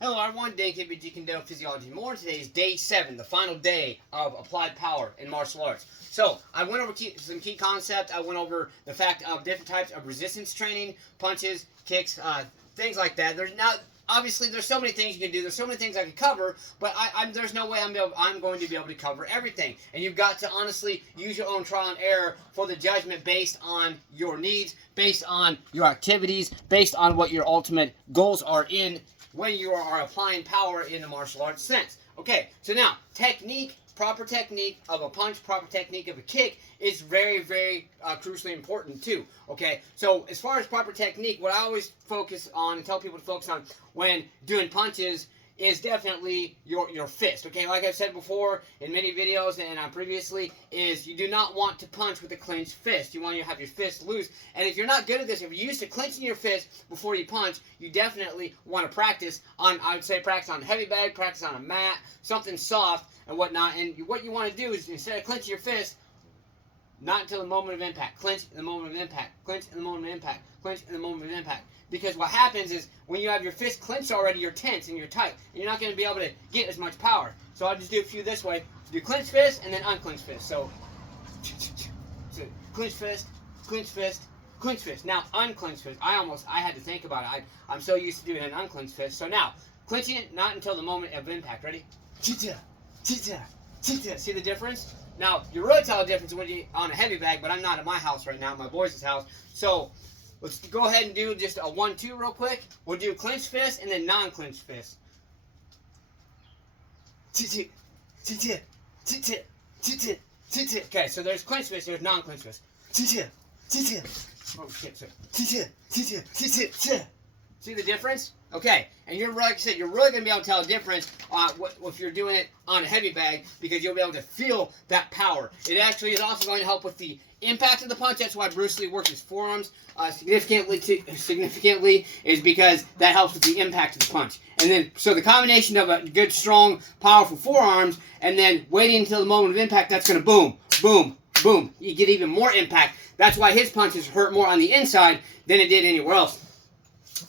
Hello everyone, Dan KB Jeet Kune Physiology More. Today is day 7, the final day of applied power in martial arts. So, I went over some key concepts. I went over the fact of different types of resistance training, punches, kicks, things like that. Obviously, there's so many things you can do. There's so many things I can cover, but there's no way I'm going to be able to cover everything. And you've got to honestly use your own trial and error for the judgment based on your needs, based on your activities, based on what your ultimate goals are when you are applying power in the martial arts sense. Okay, so now, technique, proper technique of a punch, proper technique of a kick is very, very crucially important too. Okay, so as far as proper technique, what I always focus on and tell people to focus on when doing punches is definitely your fist. Okay, like I've said before in many videos and previously, is you do not want to punch with a clenched fist. You want to have your fist loose. And if you're not good at this, if you're used to clenching your fist before you punch, you definitely want to practice on, I would say, practice on a heavy bag, practice on a mat, something soft and whatnot. And what you want to do is, instead of clenching your fist, not until the moment of impact. Clench in the moment of impact. Clench in the moment of impact. Clench in the moment of impact. Because what happens is, when you have your fist clenched already, you're tense and you're tight. And you're not going to be able to get as much power. So I'll just do a few this way. Do clenched fist and then unclenched fist. So clenched fist, clenched fist, clenched fist. Now, unclenched fist. I had to think about it. I'm so used to doing an unclenched fist. So now, clenching it, not until the moment of impact. Ready? See the difference? Now, you really tell the difference when you're on a heavy bag, but I'm not at my house right now, at my boys' house. So, let's go ahead and do just a 1-2 real quick. We'll do clenched fist and then non-clenched fist. Okay, so there's clenched fist, there's non-clenched fist. Oh, shit, see the difference? Okay, and you're, like I said, you're really going to be able to tell the difference if you're doing it on a heavy bag, because you'll be able to feel that power. It actually is also going to help with the impact of the punch. That's why Bruce Lee works his forearms significantly, is because that helps with the impact of the punch. And then, so the combination of a good, strong, powerful forearms, and then waiting until the moment of impact, that's going to boom, boom, boom. You get even more impact. That's why his punches hurt more on the inside than it did anywhere else.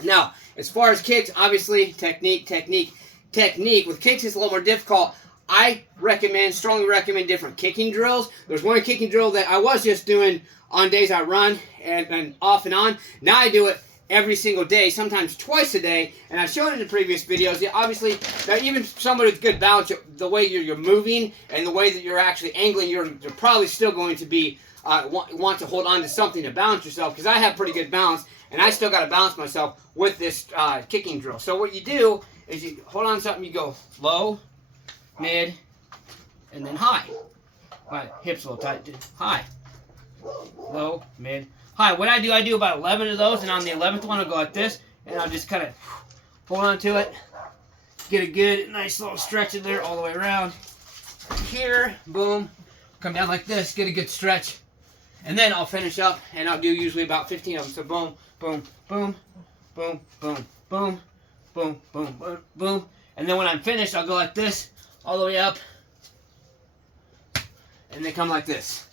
Now, as far as kicks, obviously, technique. With kicks, it's a little more difficult. I strongly recommend different kicking drills. There's one kicking drill that I was just doing on days I run and off and on. Now I do it every single day, sometimes twice a day. And I've shown it in previous videos. Yeah, obviously, that even somebody with good balance, the way you're moving and the way that you're actually angling, you're probably still going to be want to hold on to something to balance yourself, because I have pretty good balance. And I still got to balance myself with this kicking drill. So what you do is you hold on to something, you go low, mid, and then high. My hips a little tight. High, low, mid, high. What I do about 11 of those, and on the 11th one I'll go like this, and I'll just kind of hold on to it, get a good, nice little stretch in there all the way around. Here, boom, come down like this, get a good stretch. And then I'll finish up, and I'll do usually about 15 of them. So boom, boom, boom, boom, boom, boom, boom, boom, boom, boom. And then when I'm finished, I'll go like this, all the way up, and then come like this.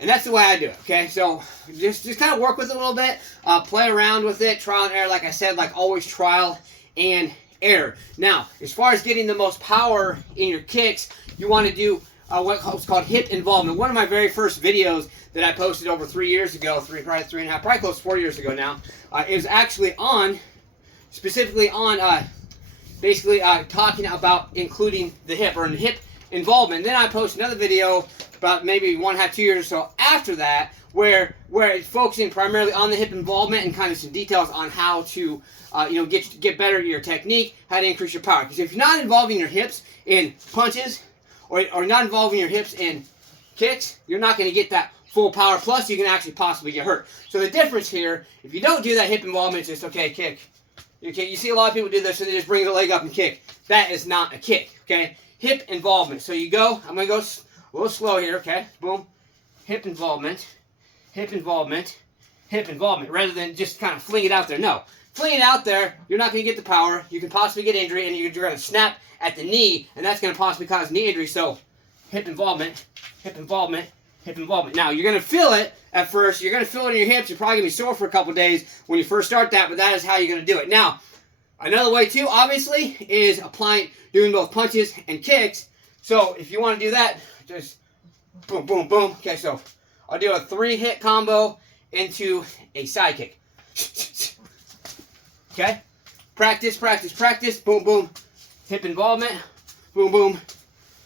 And that's the way I do it, okay? So just kind of work with it a little bit, play around with it, trial and error. Like I said, like always, trial and error. Now, as far as getting the most power in your kicks, you want to do what's called hip involvement. One of my very first videos that I posted over 3 years ago, probably 3.5, probably close to 4 years ago now, is actually specifically on basically talking about including the hip, or hip involvement. And then I posted another video about maybe 1.5, 2 years or so after that, where it's focusing primarily on the hip involvement and kind of some details on how to get better at your technique, how to increase your power. Because if you're not involving your hips in punches, or not involving your hips in kicks, you're not going to get that full power. Plus, you can actually possibly get hurt. So the difference here, if you don't do that hip involvement, it's just, okay, kick. Okay, you see a lot of people do this, so they just bring the leg up and kick. That is not a kick, okay? Hip involvement. So you go, I'm going to go a little slow here, okay? Boom. Hip involvement, hip involvement, hip involvement, rather than just kind of fling it out there. No. Fling it out there, you're not going to get the power. You can possibly get injury, and you're going to snap at the knee, and that's going to possibly cause knee injury. So, hip involvement, hip involvement, hip involvement. Now, you're going to feel it at first. You're going to feel it in your hips. You're probably going to be sore for a couple days when you first start that, but that is how you're going to do it. Now, Another way too, obviously, is doing both punches and kicks. So if you want to do that, just boom, boom, boom. Okay, so I'll do a 3-hit combo into a side kick. Okay? Practice, practice, practice. Boom, boom. Hip involvement. Boom, boom.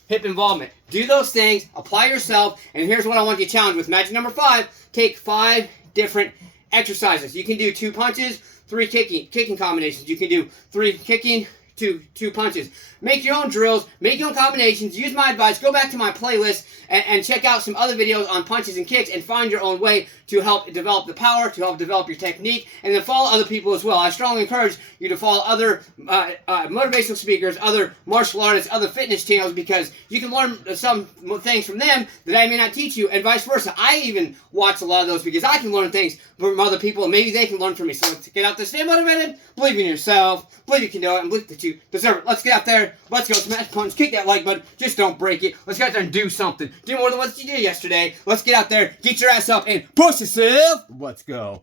Hip involvement. Do those things. Apply yourself. And here's what I want you to challenge with. Magic number 5. Take 5 different exercises. You can do 2 punches, 3 kicking combinations. You can do 3 kicking, 2 punches. Make your own drills, make your own combinations, use my advice, go back to my playlist and check out some other videos on punches and kicks and find your own way to help develop the power, to help develop your technique, and then follow other people as well. I strongly encourage you to follow other motivational speakers, other martial artists, other fitness channels, because you can learn some things from them that I may not teach you, and vice versa. I even watch a lot of those because I can learn things from other people, and maybe they can learn from me. So let's get out there, stay motivated, believe in yourself, believe you can do it, and believe that you deserve it. Let's get out there. Let's go. Smash, punch, kick that like button. Just don't break it. Let's get out there and do something. Do more than what you did yesterday. Let's get out there, get your ass up, and push yourself. Let's go.